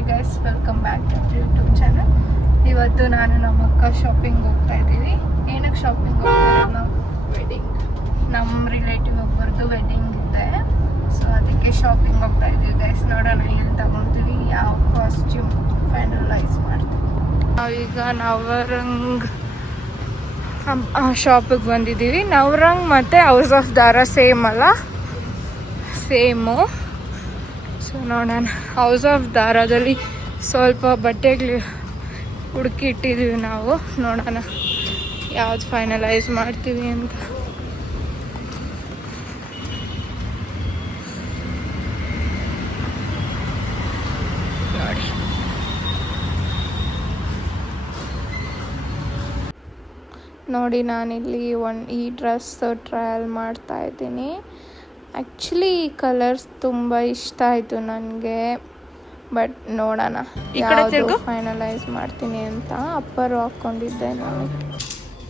Hi guys, welcome back to YouTube channel. ಇವತ್ತು ನಾನು ನಮ್ಮ ಅಕ್ಕ ಶಾಪಿಂಗ್ ಹೋಗ್ತಾ ಇದ್ದೀವಿ. ಏನಕ್ಕೆ ಶಾಪಿಂಗ್ ಹೋಗ್ತಾರೆ? ನಾವು ವೆಡ್ಡಿಂಗ್, ನಮ್ಮ ರಿಲೇಟಿವ್ ಒಬ್ಬರದ್ದು ವೆಡ್ಡಿಂಗ್ ಇದೆ, ಸೊ ಅದಕ್ಕೆ ಶಾಪಿಂಗ್ ಹೋಗ್ತಾ ಇದ್ದೀವಿ ಗೈಸ್. ನೋಡೋಣ ಎಲ್ಲಿ ತಗೊಳ್ತೀವಿ, ಯಾವ ಕಾಸ್ಟ್ಯೂಮ್ ಫೈನಲೈಸ್ ಮಾಡ್ತೀವಿ. ನಾವೀಗ ನವರಂಗ್ ಶಾಪಿಗೆ ಬಂದಿದ್ದೀವಿ. ನವರಂಗ್ ಮತ್ತು ಹೌಸ್ ಆಫ್ ದಾರಾ ಸೇಮ್ ಅಲ್ಲ, ಸೇಮು. ಸೊ ನೋಡೋಣ, ಹೌಸ್ ಆಫ್ ದಾರಾದಲ್ಲಿ ಸ್ವಲ್ಪ ಬಟ್ಟೆಗಳು ಹುಡುಕಿ ಇಟ್ಟಿದ್ದೀವಿ ನಾವು. ನೋಡೋಣ ಯಾವ್ದು ಫೈನಲೈಸ್ ಮಾಡ್ತೀವಿ ಅಂತ. ನೋಡಿ ನಾನಿಲ್ಲಿ ಈ ಡ್ರೆಸ್ ಟ್ರಯಲ್ ಮಾಡ್ತಾ ಇದ್ದೀನಿ. ಆ್ಯಕ್ಚುಲಿ ಈ ಕಲರ್ಸ್ ತುಂಬ ಇಷ್ಟ ಆಯಿತು ನನಗೆ, ಬಟ್ ನೋಡೋಣ ಯಾವುದು ಫೈನಲೈಸ್ ಮಾಡ್ತೀನಿ ಅಂತ. ಅಪ್ಪರು ಹಾಕ್ಕೊಂಡಿದ್ದೆ ನಾನು.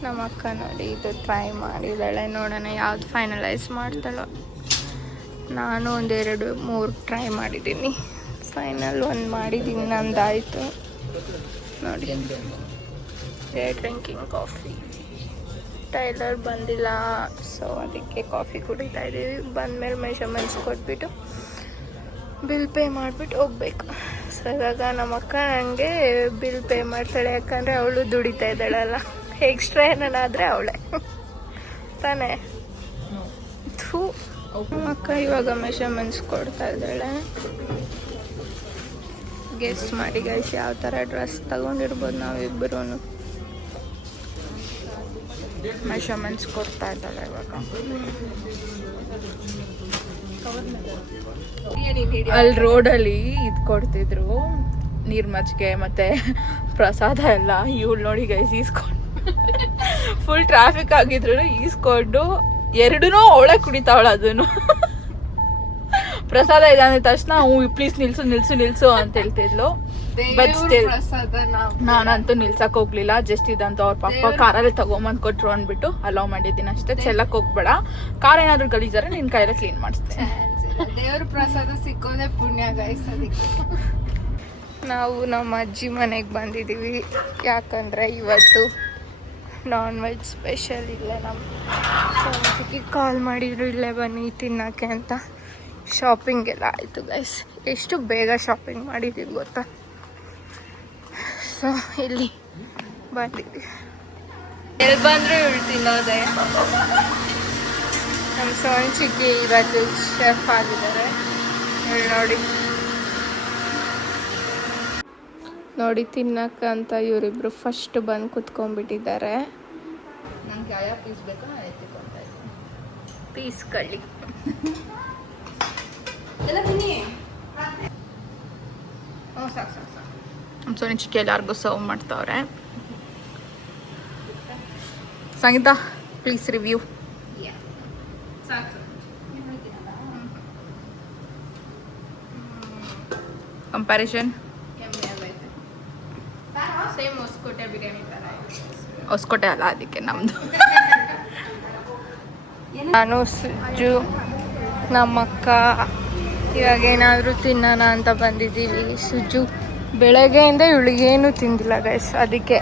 ನಮ್ಮ ಅಕ್ಕ ನೋಡಿ ಇದು ಟ್ರೈ ಮಾಡಿದ್ದಾಳೆ. ನೋಡೋಣ ಯಾವ್ದು ಫೈನಲೈಸ್ ಮಾಡ್ತಾಳೋ. ನಾನು 1-2-3 ಟ್ರೈ ಮಾಡಿದ್ದೀನಿ. ಫೈನಲ್ ಒಂದು ಮಾಡಿದ್ದೀನಿ, ನಂದಾಯಿತು ನೋಡಿ. Drinking coffee. ಟೈಲರ್ ಬಂದಿಲ್ಲ, ಸೊ ಅದಕ್ಕೆ ಕಾಫಿ ಕುಡಿತಾ ಇದ್ದೀವಿ. ಬಂದಮೇಲೆ ಮೆಷರ್ಮೆಂಟ್ಸ್ ಕೊಟ್ಬಿಟ್ಟು ಬಿಲ್ ಪೇ ಮಾಡಿಬಿಟ್ಟು ಹೋಗ್ಬೇಕು. ಸೊ ಇವಾಗ ನಮ್ಮ ಅಕ್ಕ ನನಗೆ ಬಿಲ್ ಪೇ ಮಾಡ್ತಾಳೆ, ಯಾಕಂದರೆ ಅವಳು ದುಡಿತಾ ಇದ್ದಾಳಲ್ಲ. ಎಕ್ಸ್ಟ್ರಾ ಏನಾದರೆ ಅವಳೆ ತಾನೇ. ಅಕ್ಕ ಇವಾಗ ಮೆಷರ್ಮೆಂಟ್ಸ್ ಕೊಡ್ತಾ ಇದ್ದಾಳೆ. ಗೆಸ್ ಮಾಡಿ ಗೈಸ್ ಯಾವ ಥರ ಡ್ರೆಸ್ ತಗೊಂಡಿರ್ಬೋದು ನಾವಿಬ್ಬರೂ. ಮೆಷರ್ಮೆಂಟ್ಸ್ ಕೊಡ್ತಾ ಇದ್ದಾಳೆ ಇವಾಗ. ಅಲ್ಲಿ ರೋಡಲ್ಲಿ ಇದು ಕೊಡ್ತಿದ್ರು, ನೀರು ಮಜ್ಜಿಗೆ ಮತ್ತು ಪ್ರಸಾದ ಎಲ್ಲ. ಇವಳು ನೋಡಿ ಗೈಸ್ ಈಸ್ಕೊಂಡು, ಫುಲ್ ಟ್ರಾಫಿಕ್ ಆಗಿದ್ರು ಈಸ್ಕೊಂಡು ಎರಡೂ ಅವಳೆ ಕುಡಿತಾವಳ. ಅದನ್ನು ಪ್ರಸಾದ ಇದೆ ಅಂದ ತಕ್ಷಣ ಪ್ಲೀಸ್ ನಿಲ್ಸು ಅಂತ ಹೇಳ್ತಿದ್ಲು. ಬಟ್ ಸ್ಟಿಲ್ ನಾನಂತೂ ನಿಲ್ಸಕ್ ಹೋಗ್ಲಿಲ್ಲ. ಜಸ್ಟ್ ಇದಂತೂ ಅವ್ರ ಪಪ್ಪ ಕಾರಲ್ಲಿ ತಗೊಂಬಂದ್ ಕೊಟ್ರು ಅಂದ್ಬಿಟ್ಟು ಅಲೋ ಮಾಡಿದ್ದೀನಿ ಅಷ್ಟೇ. ಚೆಲ್ಲಕ್ ಹೋಗ್ಬೇಡ, ಕಾರ್ ಏನಾದ್ರು ಗಲೀಜಾರೆ ನಿನ್ ಕೈಯಲ್ಲಿ ಕ್ಲೀನ್ ಮಾಡಿಸ್ತೇನೆ. ದೇವ್ರ ಪ್ರಸಾದ ಸಿಕ್ಕೋದೇ ಪುಣ್ಯ ಗೈಸ್. ಅದಕ್ಕೆ ನಾವು ನಮ್ಮ ಅಜ್ಜಿ ಮನೆಗೆ ಬಂದಿದ್ದೀವಿ, ಯಾಕಂದ್ರೆ ಇವತ್ತು ನಾನ್ ವೆಜ್ ಸ್ಪೆಷಲ್. ಇಲ್ಲೇ ನಮ್ಮ ಕಾಲ್ ಮಾಡಿದ್ರು ಇಲ್ಲೇ ಬನ್ನಿ ತಿನ್ನಕ್ಕೆ ಅಂತ. ಶಾಪಿಂಗ್ ಎಲ್ಲ ಆಯಿತು ಗೈಸ್. ಎಷ್ಟು ಬೇಗ ಶಾಪಿಂಗ್ ಮಾಡಿದ್ದೀವಿ ಗೊತ್ತಾ. ಸೊ ಇಲ್ಲಿ ಬಂದಿದ್ದೀವಿ. ಎಲ್ಲಿ ಬಂದರೂ ಇವಳು ತಿನ್ನೋದೆ. ನಮ್ಮ ಸೋನ್ ಚಿಕ್ಕಿ ಇವತ್ತು ಶೆಫ್ ಆಗಿದ್ದಾರೆ. ನೋಡಿ ತಿನ್ನಕ್ಕಂತ ಇವರಿಬ್ರು ಫಸ್ಟ್ ಬಂದು ಕುತ್ಕೊಂಡ್ಬಿಟ್ಟಿದ್ದಾರೆ. ನಂಗೆ ಯಾವ ಪೀಸ್ ಬೇಕೋ ನಾನು ಎತ್ತಿಕೊಳ್ತಾ ಇದ್ದೀನಿ. ಪೀಸ್ ಕಳ್ಳಿ ಎಲ್ಲ ತಿನ್ನಿ. ಸಾಕು. ನಮ್ಮ ಸೋನಿ ಚಿಕ್ಕಿ ಎಲ್ಲಾರ್ಗೂ ಸರ್ವ್ ಮಾಡ್ತಾವ್ರೆ. Sangeetha please review. Comparison same Hosakote biryani ಥರ. ಹೊಸಕೋಟೆ ಅಲ್ಲ, ಅದಕ್ಕೆ ನಮ್ಮದು. ನಾನು ಸುಜ್ಜು ನಮ್ಮಕ್ಕ ಇವಾಗ ಏನಾದರೂ ತಿನ್ನೋಣ ಅಂತ ಬಂದಿದ್ದೀವಿ. ಸುಜ್ಜು ಬೆಳಗ್ಗೆಯಿಂದ ಇವಳಿಗೇನು ತಿಂದಿಲ್ಲ ಗೈಸ್, ಅದಕ್ಕೆ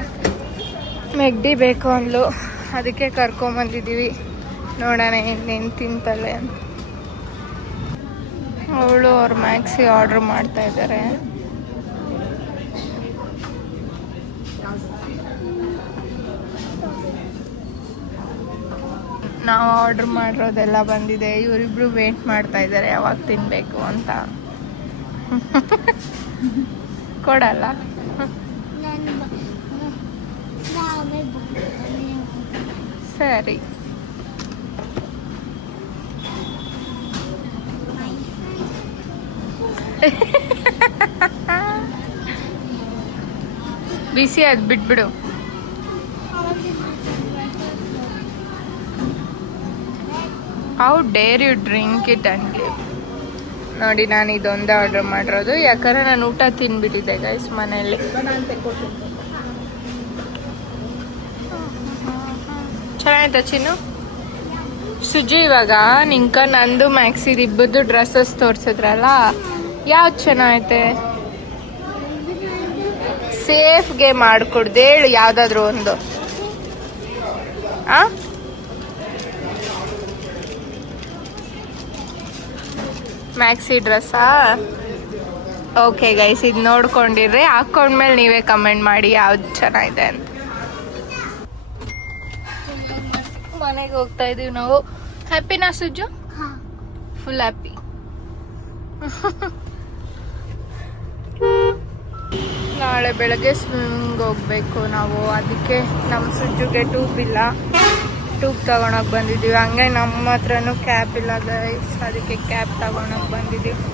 ಮೆಗ್ಡಿ ಬೇಕು ಅಂದ್ಲು, ಅದಕ್ಕೆ ಕರ್ಕೊಂಬಂದಿದ್ದೀವಿ. ನೋಡೋಣ ಇನ್ನೇನು ತಿಂತಾಳೆ ಅಂತ. ಅವಳು ಅವ್ರ ಮ್ಯಾಕ್ಸಿ ಆರ್ಡ್ರ್ ಮಾಡ್ತಾ ಇದ್ದಾರೆ. ನಾವು ಆರ್ಡ್ರ್ ಮಾಡಿರೋದೆಲ್ಲ ಬಂದಿದೆ. ಇವರಿಬ್ರು ವೇಟ್ ಮಾಡ್ತಾ ಇದ್ದಾರೆ ಯಾವಾಗ ತಿನ್ನಬೇಕು ಅಂತ. ಕೊಡಲ್ಲ. ಸರಿ. ಬಿಸಿ ಅದು ಬಿಟ್ಬಿಡು. How dare you drink it and give. ನೋಡಿ ನಾನು ಇದೊಂದೇ ಆರ್ಡರ್ ಮಾಡಿರೋದು, ಯಾಕಂದರೆ ನಾನು ಊಟ ತಿಂದ್ಬಿಟ್ಟಿದ್ದೆ ಗೈಸ್ ಮನೆಯಲ್ಲಿ. ಚೆನ್ನಾಯ್ತಾ ಚಿನ್ನು? ಸುಜು ಇವಾಗ ನಿಂಕ ನಂದು ಮ್ಯಾಕ್ಸಿ ಇಬ್ಬರದು ಡ್ರೆಸ್ಸಸ್ ತೋರಿಸಿದ್ರಲ್ಲ, ಯಾವ್ದು ಚೆನ್ನಾಗೈತೆ? ಸೇಫ್ಗೆ ಮಾಡ್ಕೊಡ್ದು ಹೇಳು ಯಾವ್ದಾದ್ರು ಒಂದು. ಆ ಮ್ಯಾಕ್ಸಿ ಡ್ರೆಸ್ಸಾ? ಓಕೆ ಗೈಸ್, ಇದು ನೋಡ್ಕೊಂಡಿರ್ರಿ, ಹಾಕೊಂಡ್ಮೇಲೆ ನೀವೇ ಕಮೆಂಟ್ ಮಾಡಿ ಯಾವ್ದು ಚೆನ್ನಾಗಿದೆ ಅಂತ. ಮನೆಗೆ ಹೋಗ್ತಾ ಇದೀವಿ ನಾವು. ಹ್ಯಾಪಿನಾ ಸುಜ್ಜು? Full happy. ನಾಳೆ ಬೆಳಗ್ಗೆ ಸ್ವಿಮ್ಮಿಂಗ್ ಹೋಗ್ಬೇಕು ನಾವು. ಅದಕ್ಕೆ ನಮ್ಮ ಸುಜ್ಜುಗೆ ಟ್ಯೂಬ್ ಇಲ್ಲ, ಟ್ಯೂಬ್ ತಗೊಳಕ್ ಬಂದಿದ್ದೀವಿ. ಹಂಗೆ ನಮ್ಮ ಹತ್ರನೂ ಕ್ಯಾಪ್ ಇಲ್ಲ ಗೈಸ್, ಅದಕ್ಕೆ ಕ್ಯಾಪ್ ತಗೊಳಕ್ ಬಂದಿದ್ದೀವಿ.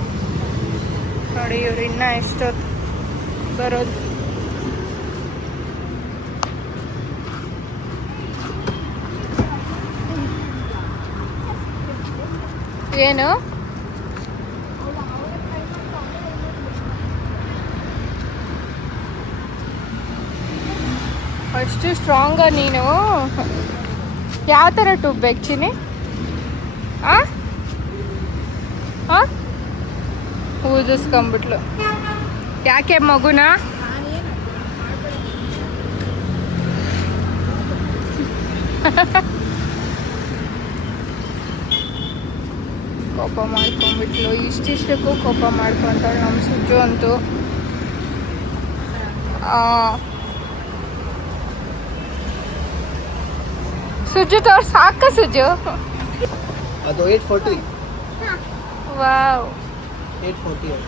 ನೋಡಿ ಇವ್ರು ಇನ್ನ ಎಷ್ಟೊತ್ತು ಬರೋದು. ಏನು ಅಷ್ಟು ಸ್ಟ್ರಾಂಗ ನೀನು? ಯಾವ ಥರ ಟ್ಯೂಬ್ ಬೇಕು ಚಿನಿ? ಊದಿಸ್ಕೊಂಬಿಟ್ಲು. ಯಾಕೆ ಮಗುನ? ಕೋಪ ಮಾಡ್ಕೊಂಡ್ಬಿಟ್ಲು. ಇಷ್ಟಿಷ್ಟಕ್ಕೂ ಕೋಪ ಮಾಡ್ಕೊಂತಾಳೆ ನಮ್ಮ ಸುಜ್ಜು ಅಂತೂ. ಸುಜ್ಜು ತೋರ್ ಸಾಕ ಸುಜ್ಜು? ಅದು 840. ವಾವ್, 840.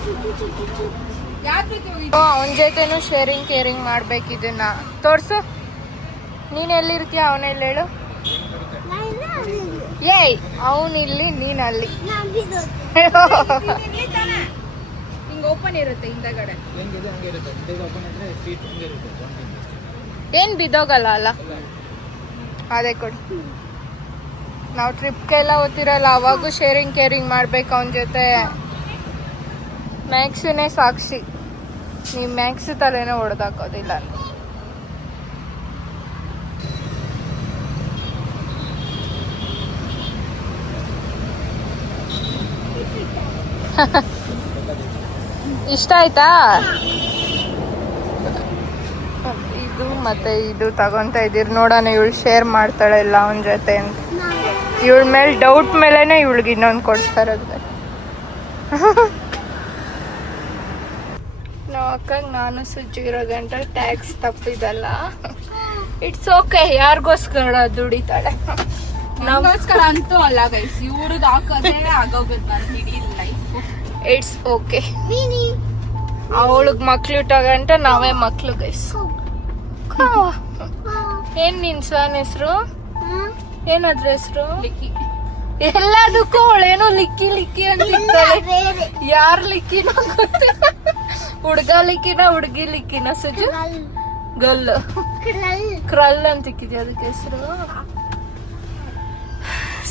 ಅವನ ಜೊತೆನೂ ಶೇರಿಂಗ್ ಕೇರಿಂಗ್ ಮಾಡ್ಬೇಕು. ಇದನ್ನ ತೋರ್ಸು. ನೀನ್ ಎಲ್ಲಿರ್ತೀಯ, ಅವನೆಲ್ಲಿ ಹೇಳು? ಏಯ್, ಅವನಿಲ್ಲಿ, ನೀನಲ್ಲಿ. ಓಪನ್ ಇರುತ್ತೆ ಹಿಂದಗಡೆ. ಏನ್ ಬಿದ್ದೋಗಲ್ಲ ಅಲ್ಲ? ಅದೇ ಕೊಡಿ. ನಾವು ಟ್ರಿಪ್ಗೆಲ್ಲ ಓದ್ತಿರಲ್ಲ, ಅವಾಗೂ ಶೇರಿಂಗ್ ಕೇರಿಂಗ್ ಮಾಡ್ಬೇಕು ಅವನ ಜೊತೆ. ಮ್ಯಾಕ್ಸಿನೇ ಸಾಕ್ಷಿ, ನೀವು ಮ್ಯಾಕ್ಸಿ ತಲೆನೇ ಹೊಡೆದಾಕೋದಿಲ್ಲ. ಇಷ್ಟ ಆಯ್ತಾ? ಇದು ಮತ್ತೆ ಇದು ತಗೊಂತ ಇದೀರಿ. ನೋಡೋಣ ಇವಳು ಶೇರ್ ಮಾಡ್ತಾಳೆ ಇಲ್ಲ ಅವನ ಜೊತೆ ಅಂತ. ಇವಳ ಮೇಲೆ ಡೌಟ್ ಮೇಲೆನೆ ಇವಳಿಗೆ ಇನ್ನೊಂದು ಕೊಡ್ತಾ ಇರೋದು. ನಾವು ಅಕ್ಕಂಗೆ ನಾನು ಸುಜ್ಜು ಇರೋ ಗಂಟೆ ಟ್ಯಾಕ್ಸ್ ತಪ್ಪಿದಲ್ಲ. ಇಟ್ಸ್ ಓಕೆ, ಯಾರಿಗೋಸ್ಕರ ದುಡಿತಾಳೆ. ನಮಗೋಸ್ಕರ ಅಂತೂ ಅಲ್ಲ ಗೈಸ್, ಇವ್ರಿಗೆ ಹಾಕೋದೇ ಆಗೋಗುತ್ತೆ ನನ್ನ ಇಡೀ ಲೈಫ್. It's okay. ಅವಳಿಗೆ ಮಕ್ಳು ಇಟ್ಟಾಗಂಟ ನಾವೇ ಮಕ್ಳು ಗೈಸ್. ಏನ್ ನಿನ್ ಸ್ವನ್ ಹೆಸರು? ಏನಾದ್ರ ಹೆಸರು? ಎಲ್ಲದಕ್ಕೂ ಅವಳೇನೋ ಲಿಕ್ಕಿ ಲಿಕ್ಕಿ ಅಂತಿರ್ತಾಳೆ. ಯಾರ್ ಲಿಕ್ಕಿನ ಗೊತ್ತಿಲ್ಲ. ಹುಡ್ಗ ಲಿಕ್ಕಿನ ಹುಡ್ಗಿ ಲಿಕ್ಕಿನ ಸುಜು? ಗಲ್ ಕ್ರಲ್ ಅಂತ ಇಕ್ಕಿದ್ಯಾ ಅದಕ್ಕೆ ಹೆಸರು.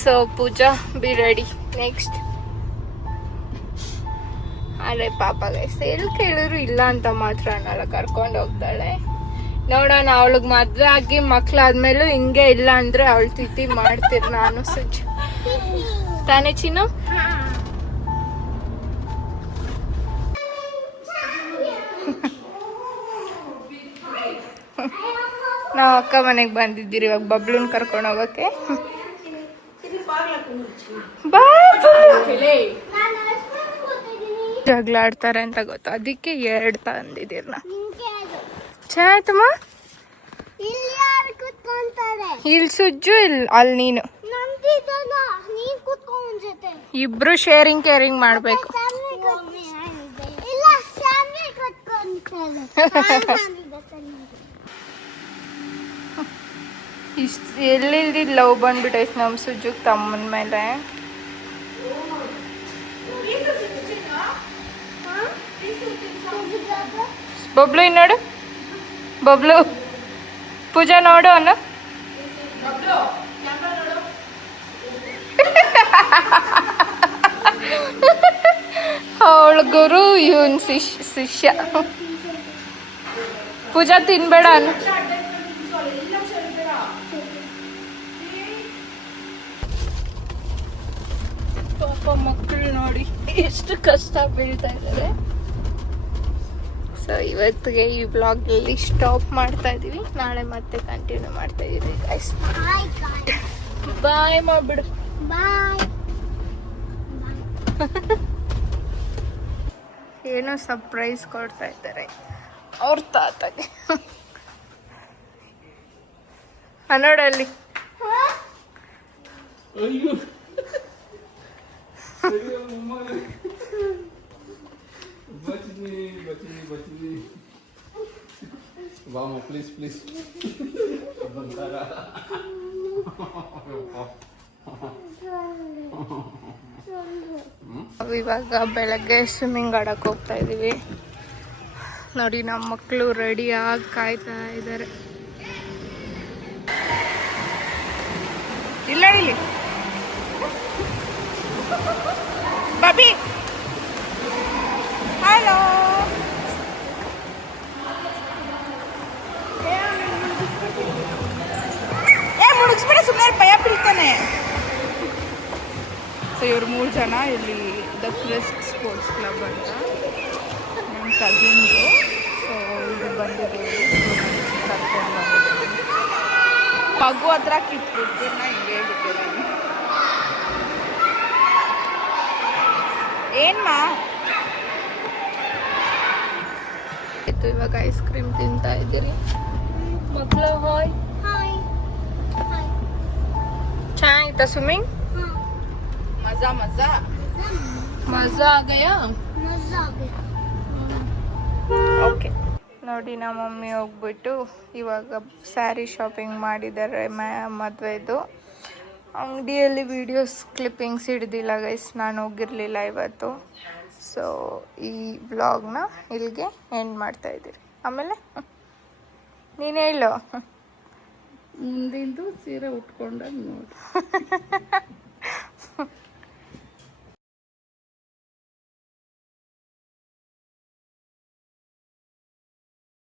So Pooja, be ready. Next ಅದೇ ಪಾಪ ಗೈಸ್, ಎಲ್ಲಿ ಕೇಳಿದ್ರು ಇಲ್ಲ ಅಂತ ಮಾತ್ರ ಅನ್ನಲ್ಲ, ಕರ್ಕೊಂಡು ಹೋಗ್ತಾಳೆ. ನೋಡೋಣ, ಅವಳಿಗೆ ಮದ್ವೆ ಆಗಿ ಮಕ್ಳಾದ್ಮೇಲೂ ಹಿಂಗೆ ಇಲ್ಲ ಅಂದ್ರೆ ಅವಳು ತಿಥಿ ಮಾಡ್ತೀರಿ ನಾನು ಸುಜ್. ತಾನೇ ಚಿನ್ನು? ನಾವು ಅಕ್ಕ ಮನೆಗೆ ಬಂದಿದ್ದೀರಿ ಇವಾಗ ಬಬ್ಲೂನ್ ಕರ್ಕೊಂಡು ಹೋಗಕ್ಕೆ. ಜಗಳ ಆಡ್ತಾರೆ ಅಂತ ಗೊತ್ತು, ಅದಕ್ಕೆ 2 ತಂದಿದ್ದೀರಿ. ನಾ ಚೆನ್ನಾಯ್ತಮ್ಮ. ಇಲ್ಲಿ ಸುಜ್ಜು, ಇಲ್ಲಿ ಅಲ್ಲಿ ನೀನು. ಇಬ್ರು ಶೇರಿಂಗ್ ಕೇರಿಂಗ್ ಮಾಡ್ಬೇಕು. ಇಷ್ಟ ಎಲ್ಲಿಲ್ದಿ ಲವ್ ಬಂದ್ಬಿಟ್ಟೈತೆ ನಮ್ಮ ಸುಜ್ಜುಗ್ ತಮ್ಮನ ಮೇಲೆ. ಬಬ್ಲು ನೋಡು, ಬಬ್ಲು. ಪೂಜಾ ನೋಡು ಅನ್ನ. ಅವಳ ಗುರು, ಇವನ್ ಶಿಷ್ಯ. ಪೂಜಾ ತಿನ್ಬೇಡ ಅನ್ನ. ಪಾಪ ಮಕ್ಕಳು ನೋಡಿ ಎಷ್ಟು ಕಷ್ಟ ಬೀಳ್ತಾ ಇದ್ದಾರೆ. ಸೊ ಇವತ್ತಿಗೆ ಈ ವ್ಲಾಗಲ್ಲಿ ಸ್ಟಾಪ್ ಮಾಡ್ತಾ ಇದ್ದೀವಿ. ನಾಳೆ ಮತ್ತೆ ಕಂಟಿನ್ಯೂ ಮಾಡ್ತಾ ಇದ್ದೀವಿ ಗೈಸ್. ಬಾಯ್ ಮಾಡ್ಬಿಡು. ಬಾಯ್. ಏನೋ ಸರ್ಪ್ರೈಸ್ ಕೊಡ್ತಾ ಇದ್ದಾರೆ ಅವ್ರ ತಾತಗೆ. ನೋಡಲ್ಲಿ Vamos, please, please. ಇವಾಗ ಬೆಳಗ್ಗೆ ಸ್ವಿಮ್ಮಿಂಗ್ ಆಡಕ್ಕೆ ಹೋಗ್ತಾ ಇದ್ದೀವಿ. ನೋಡಿ ನಮ್ಮ ಮಕ್ಕಳು ರೆಡಿಯಾಗಿ ಕಾಯ್ತಾ ಇದ್ದಾರೆ. ಇಲ್ಲ ಇಲ್ಲಿ ಬಾಬಿ. ಹಲೋ. ಮುಳುಗಿಸ್ಬೇಡ, ಸುಮ್ಮನೆ ಭಯ ಬೀಳ್ತಾನೆ. ಸೊ ಇವ್ರು 3 ಜನ ಇಲ್ಲಿ ದ ಕ್ರಿಸ್ಟ್ ಸ್ಪೋರ್ಟ್ಸ್ ಕ್ಲಬ್ ಅಂತ ನನ್ನ ಕಸಿನ್ಸು. ಸೊ ಇದು ಬಂದಿದ್ದೀವಿ, ಕರ್ಕೊಂಡು ಬಂದಿದ್ದೀವಿ. ಮಗು ಹತ್ರ ಕಿತ್ಬಿಟ್ಟು ಹಿಂಗೆ ಬಿಟ್ಟಿದ್ದೀನಿ. ಏನ್ಮಾ ಆಯ್ತು. ಇವಾಗ ಐಸ್ ಕ್ರೀಮ್ ತಿಂತಾ ಇದ್ದೀರಿ ಮಕ್ಕಳು. ಹಾಯ್. ಹಾಯ್. ಹಾಯ್. ಚೆನ್ನಾಗಿತ್ತಾ ಸ್ವಿಮ್ಮಿಂಗ್? ಮಜಾ ಮಜಾ ಮಜಾ ಆಗಯಾ? ಮಜಾ ಆಗಿದೆ. ಓಕೆ. ನೋಡಿ ನಮ್ಮ ಮಮ್ಮಿ ಹೋಗ್ಬಿಟ್ಟು ಇವಾಗ ಸ್ಯಾರಿ ಶಾಪಿಂಗ್ ಮಾಡಿದ್ದಾರೆ ಮದುವೆದು. ಅಂಗಡಿಯಲ್ಲಿ ವೀಡಿಯೋಸ್ ಕ್ಲಿಪ್ಪಿಂಗ್ಸ್ ಹಿಡ್ದಿಲ್ಲ ಗೈಸ್, ನಾನು ಹೋಗಿರಲಿಲ್ಲ ಇವತ್ತು. ಸೊ ಈ ವ್ಲಾಗ್ನ ಇಲ್ಲಿಗೆ ಎಂಡ್ ಮಾಡ್ತಾ ಇದ್ದೀರಿ. ಆಮೇಲೆ ನೀನು ಹೇಳು. ಮುಂದಿಂದು ಸೀರೆ ಉಟ್ಕೊಂಡಾಗ ನೋಡಿ.